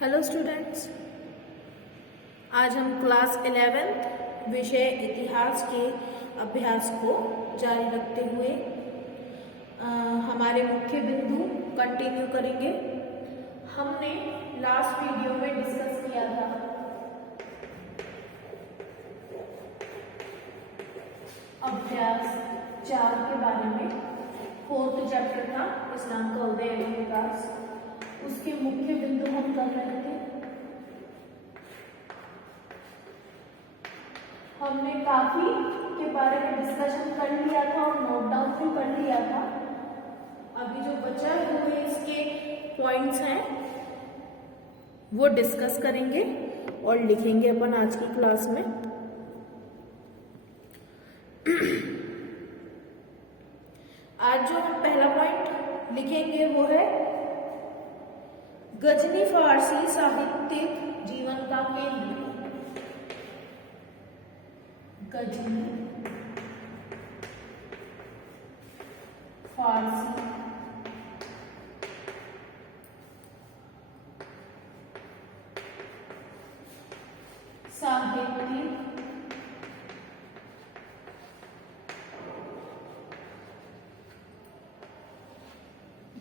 Hello students, आज हम class 11th विषय इतिहास के अभ्यास को जारी रखते हुए हमारे मुख्य बिंदु कंटिन्यू करेंगे। हमने लास्ट वीडियो में डिस्कस किया था अभ्यास 4 के बारे में। 4th चैप्टर था इस्लाम का उदय एवं विकास। उसके मुख्य बिंदु हम कर रहे थे। हमने काफी के बारे में डिस्कशन कर लिया था और नोट डाउन भी कर लिया था। अभी जो बचा हुए इसके पॉइंट्स हैं वो डिस्कस करेंगे और लिखेंगे अपन आज की क्लास में। आज जो हम पहला पॉइंट लिखेंगे वो है गजनी फारसी साहित्यिक जीवन का केंद्र। गजनी फारसी साहित्यिक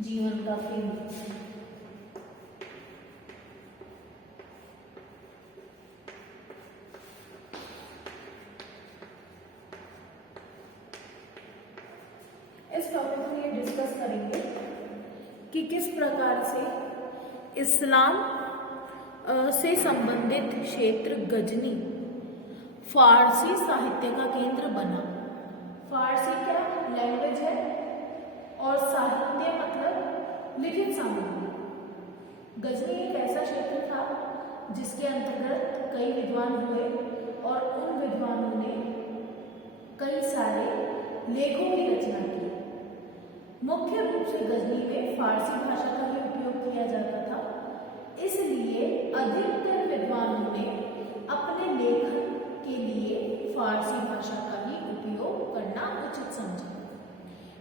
जीवन का केंद्र। इस टॉपिक में ये डिस्कस करेंगे कि किस प्रकार से इस्लाम से संबंधित क्षेत्र गजनी फारसी साहित्य का केंद्र बना। फारसी क्या लैंग्वेज है और साहित्य मतलब लिखित सामग्री। गजनी एक ऐसा क्षेत्र था जिसके अंतर्गत कई विद्वान हुए और उन विद्वानों ने कई सारे लेखों की रचना की। मुख्य रूप से गजनी में फारसी भाषा का ही उपयोग किया जाता था, इसलिए अधिकतर विद्वानों ने अपने लेखन के लिए फारसी भाषा का ही उपयोग करना उचित समझा।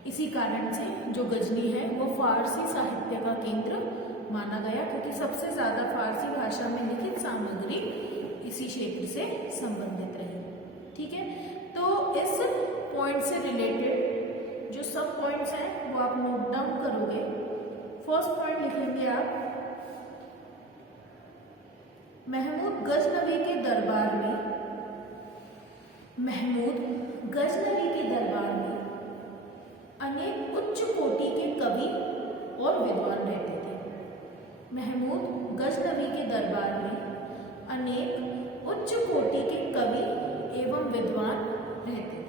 इसी कारण से जो गजनी है वो फारसी साहित्य का केंद्र माना गया, क्योंकि सबसे ज्यादा फारसी भाषा में लिखित सामग्री इसी क्षेत्र से संबंधित रही। ठीक है, तो इस पॉइंट से रिलेटेड जो सब पॉइंट्स हैं वो आप नोट डाउन करोगे। फर्स्ट पॉइंट लिखेंगे आप, महमूद गजनवी के दरबार में, महमूद गजनवी के दरबार में अनेक उच्च कोटि के कवि और विद्वान रहते थे। महमूद गजनवी के दरबार में अनेक उच्च कोटि के कवि एवं विद्वान रहते थे।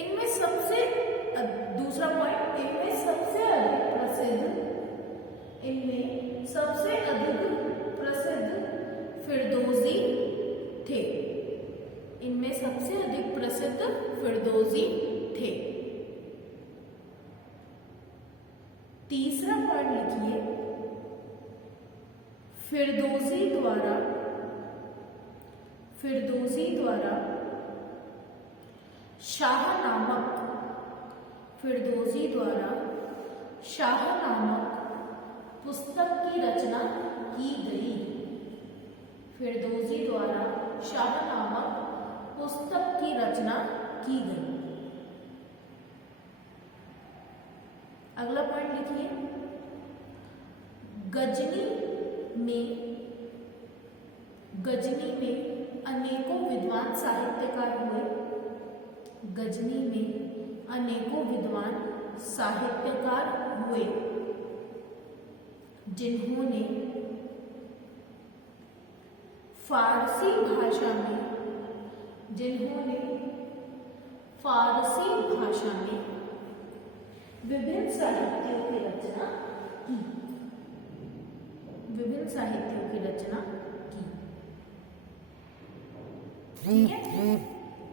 इनमें सबसे दूसरा पॉइंट, इनमें सबसे अधिक प्रसिद्ध फिरदौसी थे। इनमें सबसे अधिक प्रसिद्ध फिरदौसी थे। तीसरा पॉइंट लिखिए, फिरदौसी द्वारा शाह नामक पुस्तक की रचना की गई। फिरदौसी द्वारा शाह नामक पुस्तक की रचना की गई। अगला पॉइंट लिखिए, गजनी में अनेकों विद्वान साहित्यकार हुए। गजनी में अनेकों विद्वान साहित्यकार हुए जिन्होंने फारसी भाषा में विभिन्न साहित्यों की रचना की। ठीक है,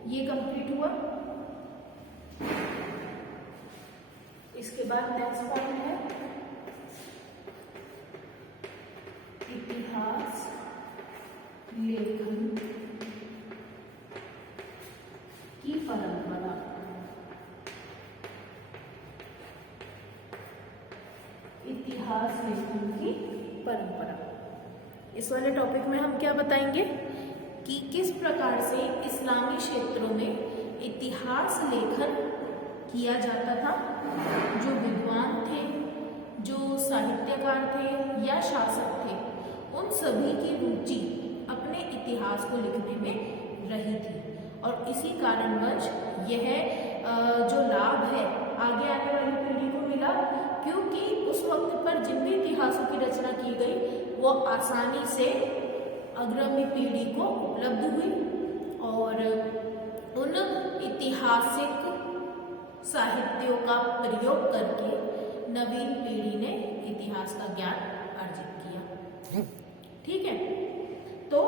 ये कंप्लीट हुआ। इसके बाद नेक्स्ट पॉइंट है इतिहास लेखन की परंपरा। इतिहास लेखन की परंपरा। इस वाले टॉपिक में हम क्या बताएंगे कि किस प्रकार से इस्लामी क्षेत्रों में इतिहास लेखन किया जाता था। जो विद्वान थे, जो साहित्यकार थे या शासक थे, उन सभी की रुचि अपने इतिहास को लिखने में रही थी और इसी कारणवश यह जो लाभ है आगे आने वाली पीढ़ी को मिला, क्योंकि उस वक्त पर जिन भी इतिहासों की रचना की गई वो आसानी से अग्रमी पीढ़ी को उपलब्ध हुई और उन ऐतिहासिक साहित्यों का प्रयोग करके नवीन पीढ़ी ने इतिहास का ज्ञान अर्जित किया। ठीक है, तो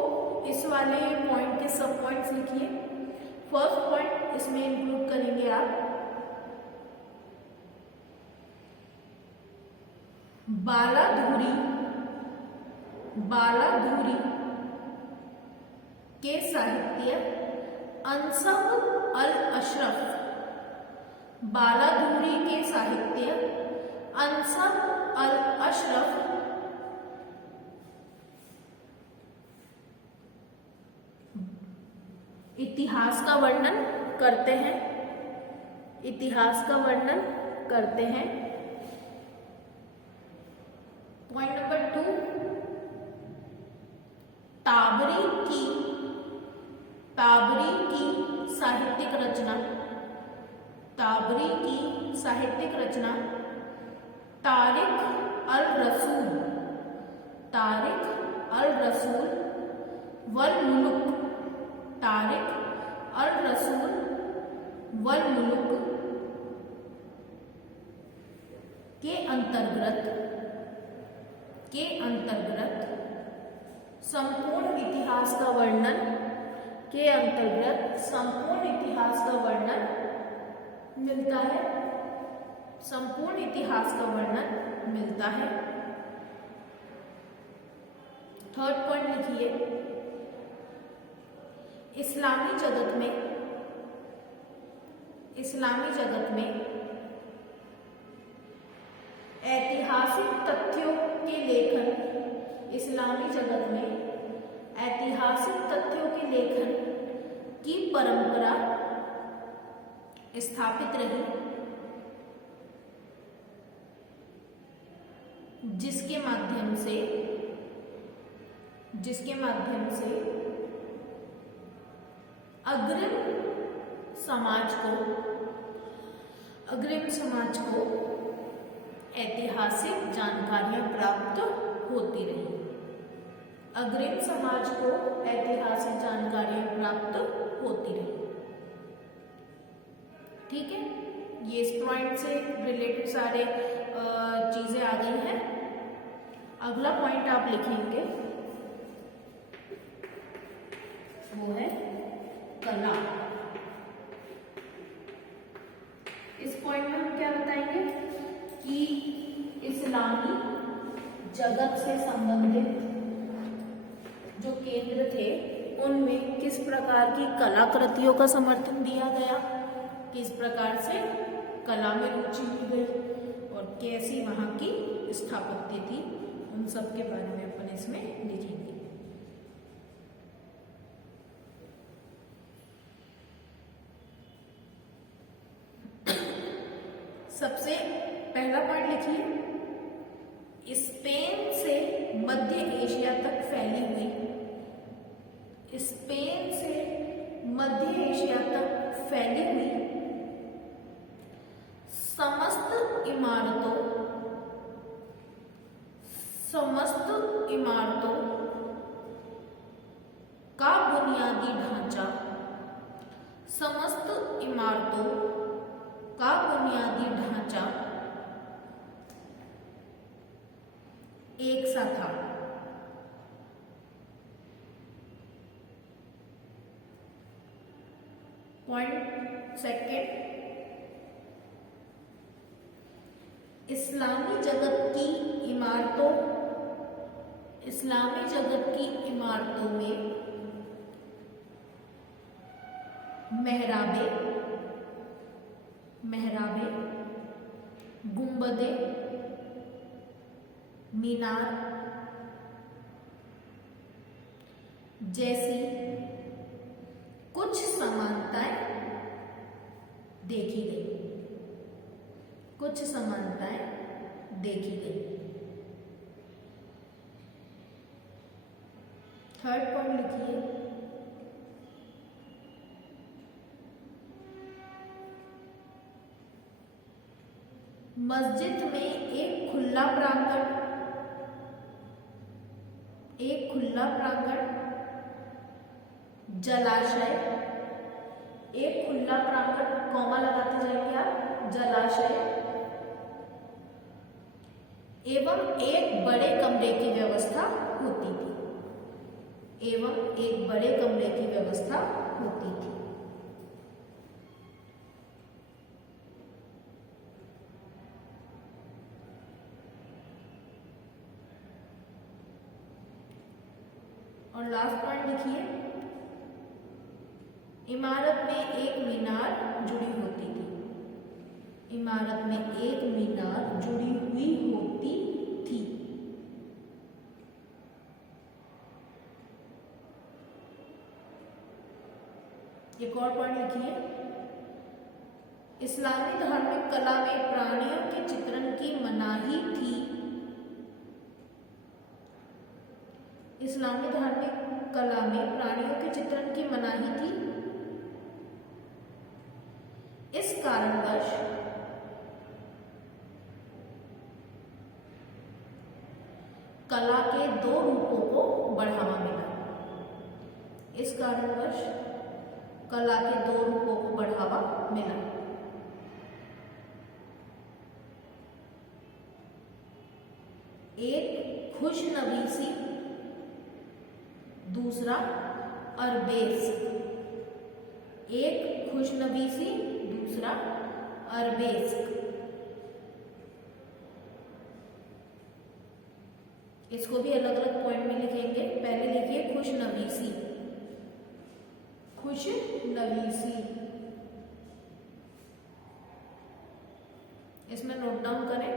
इस वाले पॉइंट के सब पॉइंट्स लिखिए। फर्स्ट पॉइंट इसमें इंक्लूड करेंगे आप बालाधुरी के साहित्य अंसब अल अशरफ। बालाधुरी के साहित्य अंसब अल अशरफ इतिहास का वर्णन करते हैं। पॉइंट नंबर 2, ताबरी की साहित्यिक रचना तारिक अल रसूल वल मुलुक के अंतर्गत संपूर्ण इतिहास का वर्णन मिलता है। थर्ड पॉइंट लिखिए, इस्लामी जगत में ऐतिहासिक तथ्यों के लेखन की परंपरा स्थापित रही, जिसके माध्यम से अग्रिम समाज को ऐतिहासिक जानकारियां प्राप्त होती रही। ठीक है, ये इस पॉइंट से रिलेटेड सारे चीजें आ गई हैं। अगला पॉइंट आप लिखेंगे वो है कला। इस पॉइंट में हम क्या बताएंगे कि इस्लामी जगत से संबंधित जो केंद्र थे उनमें किस प्रकार की कलाकृतियों का समर्थन दिया गया, किस प्रकार से कला में रुचि ली गई और कैसी वहां की स्थापत्य थी, उन सब के बारे में अपन इसमें लिखेंगे। सबसे पहला पॉइंट लिखिए, स्पेन से मध्य एशिया तक फैली हुई समस्त इमारतों का बुनियादी ढांचा एक सा था। पॉइंट सेकेंड, इस्लामी जगत की इमारतों में मेहराबे, गुंबदे मीनार जैसी कुछ समानताएं देखी गई। कुछ समानताएं देखी गई। थर्ड पॉइंट लिखिए, मस्जिद में एक खुला प्रांगण, जलाशय, एक खुला प्रांगण, कॉमा लगाते जाएंगे आप, जलाशय एवं एक बड़े कमरे की व्यवस्था होती थी। और लास्ट पॉइंट लिखिए, इमारत में एक मीनार जुड़ी होती थी। इमारत में एक मीनार जुड़ी हुई होती थी। एक और पॉइंट लिखिए, इस्लामी धार्मिक कला में प्राणियों के चित्रण की मनाही थी। इस्लामी धार्मिक कला में प्राणियों के चित्रण की मनाही थी। इस कारणवश कला के दो रूपों को बढ़ावा मिला। इस कारणवश कला के दो रूपों को बढ़ावा मिला। एक खुशनवीसी, दूसरा अरबेस्क। एक खुशनवीसी, दूसरा अरबेस्क। इसको भी अलग अलग पॉइंट में लिखेंगे। पहले लिखिए खुशनवीसी। खुशनवीसी, इसमें नोट डाउन करें।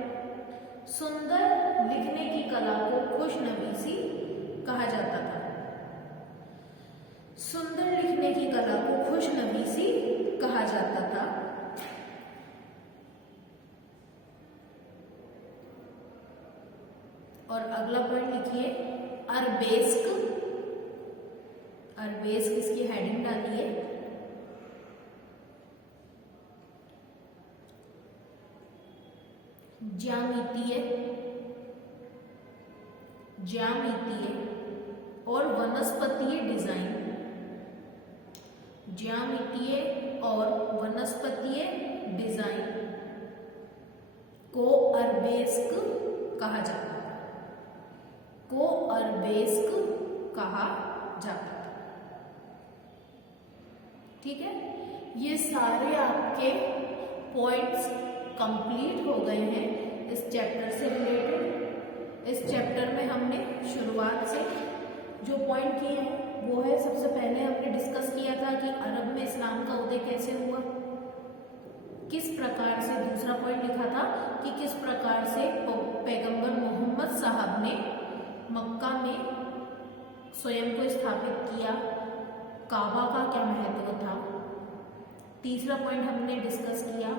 सुंदर लिखने की कला को खुशनवीसी कहा जाता था। सुंदर लिखने की कला को खुशनवीसी कहा जाता था। और अगला पॉइंट लिखिए अरबेस्क। अरबेस्क इसकी हेडिंग डालिए। ज्यामितीय और वनस्पतीय डिजाइन। ज्यामितीय और वनस्पतीय डिजाइन को अरबेस्क कहा जाता है। को अरबेस्क कहा जाता है। ठीक है, ये सारे आपके पॉइंट्स कंप्लीट हो गए हैं इस चैप्टर से रिलेटेड। इस चैप्टर में हमने शुरुआत से जो पॉइंट किए हैं वो है, सबसे पहले हमने डिस्कस किया था कि अरब में इस्लाम का उदय कैसे हुआ, किस प्रकार से। दूसरा पॉइंट लिखा था कि किस प्रकार से पैगंबर मोहम्मद साहब ने मक्का में स्वयं को स्थापित किया, काबा का क्या महत्व था। तीसरा पॉइंट हमने डिस्कस किया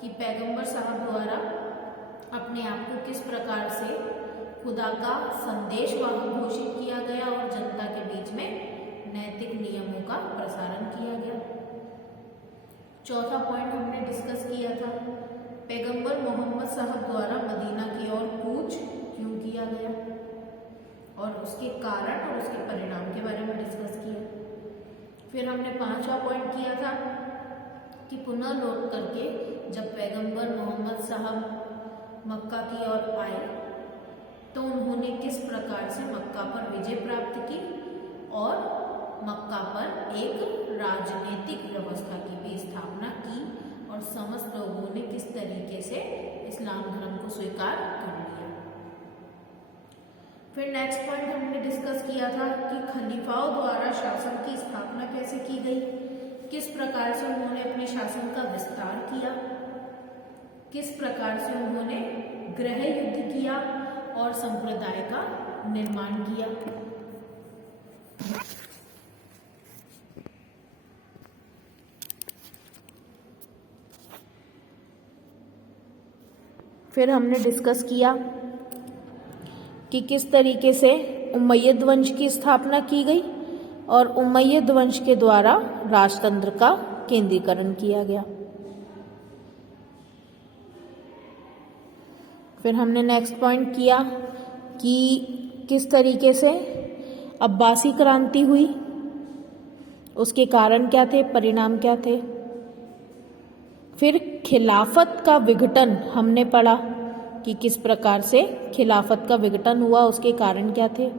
कि पैगंबर साहब द्वारा अपने आप को किस प्रकार से खुदा का संदेश घोषित किया गया और जनता के बीच में नैतिक नियमों का प्रसारण किया गया। चौथा पॉइंट हमने डिस्कस किया था पैगंबर मोहम्मद साहब द्वारा मदीना की ओर कूच क्यों किया गया और उसके कारण और उसके परिणाम के बारे में डिस्कस किया। फिर हमने पांचवा पॉइंट किया था कि पुनः लौट करके जब पैगंबर मोहम्मद साहब मक्का की ओर आए तो उन्होंने किस प्रकार से मक्का पर विजय प्राप्त की और मक्का पर एक राजनीतिक व्यवस्था की भी स्थापना की और समस्त लोगों ने किस तरीके से इस्लाम धर्म को स्वीकार कर लिया। फिर नेक्स्ट पॉइंट हमने डिस्कस किया था कि खलीफाओं द्वारा शासन की स्थापना कैसे की गई, किस प्रकार से उन्होंने अपने शासन का विस्तार किया, किस प्रकार से उन्होंने गृह युद्ध किया और संप्रदाय का निर्माण किया। फिर हमने डिस्कस किया कि किस तरीके से उमय्यद वंश की स्थापना की गई और उमय्यद वंश के द्वारा राजतंत्र का केंद्रीकरण किया गया। फिर हमने नेक्स्ट पॉइंट किया कि किस तरीके से अब्बासी क्रांति हुई, उसके कारण क्या थे, परिणाम क्या थे। फिर खिलाफत का विघटन हमने पढ़ा कि किस प्रकार से खिलाफत का विघटन हुआ, उसके कारण क्या थे।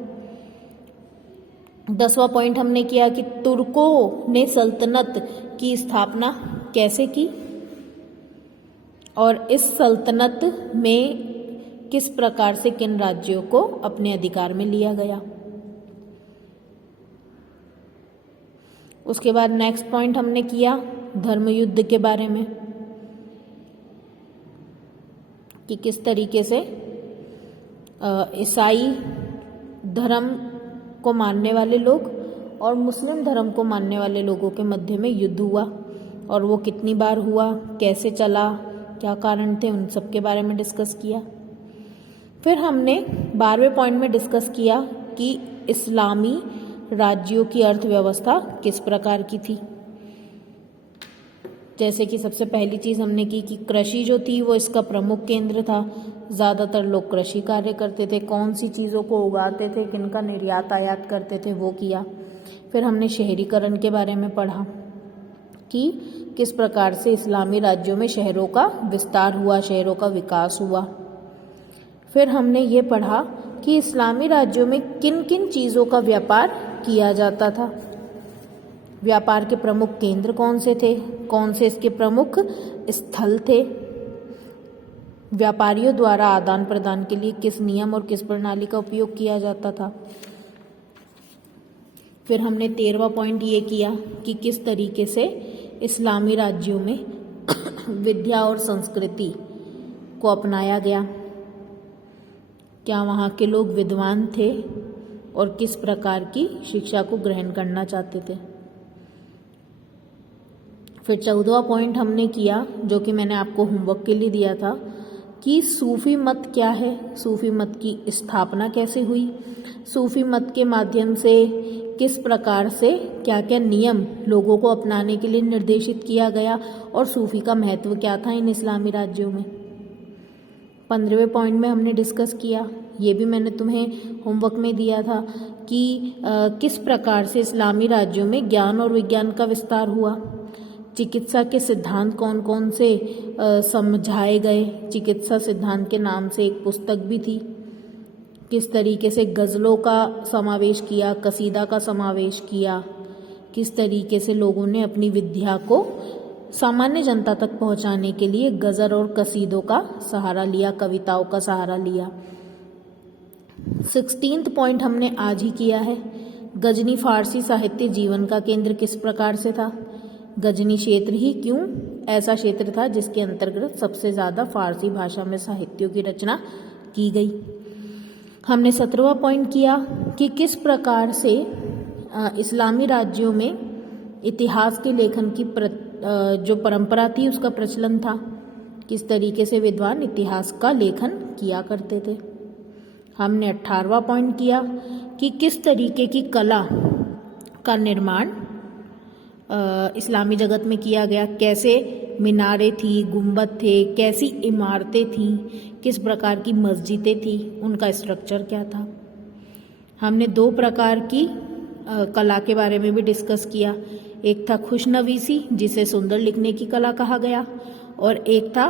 10वां पॉइंट हमने किया कि तुर्कों ने सल्तनत की स्थापना कैसे की और इस सल्तनत में किस प्रकार से किन राज्यों को अपने अधिकार में लिया गया। उसके बाद नेक्स्ट पॉइंट हमने किया धर्म युद्ध के बारे में कि किस तरीके से ईसाई धर्म को मानने वाले लोग और मुस्लिम धर्म को मानने वाले लोगों के मध्य में युद्ध हुआ और वो कितनी बार हुआ, कैसे चला, क्या कारण थे, उन सब के बारे में डिस्कस किया। फिर हमने 12वें पॉइंट में डिस्कस किया कि इस्लामी राज्यों की अर्थव्यवस्था किस प्रकार की थी। जैसे कि सबसे पहली चीज़ हमने की कि कृषि जो थी वो इसका प्रमुख केंद्र था। ज़्यादातर लोग कृषि कार्य करते थे, कौन सी चीज़ों को उगाते थे, किनका निर्यात आयात करते थे, वो किया। फिर हमने शहरीकरण के बारे में पढ़ा कि किस प्रकार से इस्लामी राज्यों में शहरों का विस्तार हुआ, शहरों का विकास हुआ। फिर हमने ये पढ़ा कि इस्लामी राज्यों में किन किन चीज़ों का व्यापार किया जाता था, व्यापार के प्रमुख केंद्र कौन से थे, कौन से इसके प्रमुख स्थल थे, व्यापारियों द्वारा आदान प्रदान के लिए किस नियम और किस प्रणाली का उपयोग किया जाता था। फिर हमने 13वां पॉइंट ये किया कि किस तरीके से इस्लामी राज्यों में विद्या और संस्कृति को अपनाया गया, क्या वहाँ के लोग विद्वान थे और किस प्रकार की शिक्षा को ग्रहण करना चाहते थे। फिर 14वां पॉइंट हमने किया जो कि मैंने आपको होमवर्क के लिए दिया था कि सूफी मत क्या है, सूफी मत की स्थापना कैसे हुई, सूफी मत के माध्यम से किस प्रकार से क्या क्या नियम लोगों को अपनाने के लिए निर्देशित किया गया और सूफी का महत्व क्या था इन इस्लामी राज्यों में। 15वें पॉइंट में हमने डिस्कस किया, ये भी मैंने तुम्हें होमवर्क में दिया था कि किस प्रकार से इस्लामी राज्यों में ज्ञान और विज्ञान का विस्तार हुआ, चिकित्सा के सिद्धांत कौन कौन से समझाए गए। चिकित्सा सिद्धांत के नाम से एक पुस्तक भी थी। किस तरीके से गज़लों का समावेश किया, कसीदा का समावेश किया, किस तरीके से लोगों ने अपनी विद्या को सामान्य जनता तक पहुंचाने के लिए गज़ल और कसीदों का सहारा लिया, कविताओं का सहारा लिया। 16वां पॉइंट हमने आज ही किया है, गजनी फारसी साहित्य जीवन का केंद्र किस प्रकार से था। गजनी क्षेत्र ही क्यों ऐसा क्षेत्र था जिसके अंतर्गत सबसे ज़्यादा फारसी भाषा में साहित्यों की रचना की गई। हमने 17वां पॉइंट किया कि किस प्रकार से इस्लामी राज्यों में इतिहास के लेखन की जो परंपरा थी उसका प्रचलन था, किस तरीके से विद्वान इतिहास का लेखन किया करते थे। हमने 18वां पॉइंट किया कि किस तरीके की कला का निर्माण इस्लामी जगत में किया गया, कैसे मीनारें थी, गुंबद थे, कैसी इमारतें थीं, किस प्रकार की मस्जिदें थी, उनका स्ट्रक्चर क्या था। हमने 2 प्रकार की कला के बारे में भी डिस्कस किया, एक था खुशनवीसी जिसे सुंदर लिखने की कला कहा गया और एक था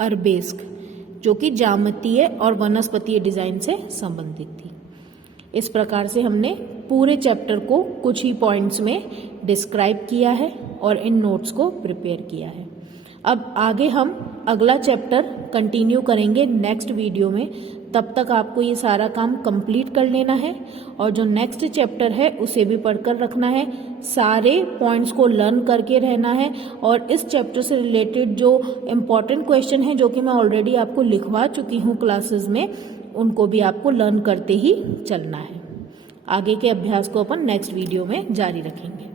अरबेस्क जो कि ज्यामितीय और वनस्पतीय डिज़ाइन से संबंधित थी। इस प्रकार से हमने पूरे चैप्टर को कुछ ही पॉइंट्स में डिस्क्राइब किया है और इन नोट्स को प्रिपेयर किया है। अब आगे हम अगला चैप्टर कंटिन्यू करेंगे नेक्स्ट वीडियो में, तब तक आपको ये सारा काम कंप्लीट कर लेना है और जो नेक्स्ट चैप्टर है उसे भी पढ़कर रखना है, सारे पॉइंट्स को लर्न करके रहना है और इस चैप्टर से रिलेटेड जो इम्पॉर्टेंट क्वेश्चन है जो कि मैं ऑलरेडी आपको लिखवा चुकी हूँ क्लासेस में, उनको भी आपको लर्न करते ही चलना है। आगे के अभ्यास को अपन नेक्स्ट वीडियो में जारी रखेंगे।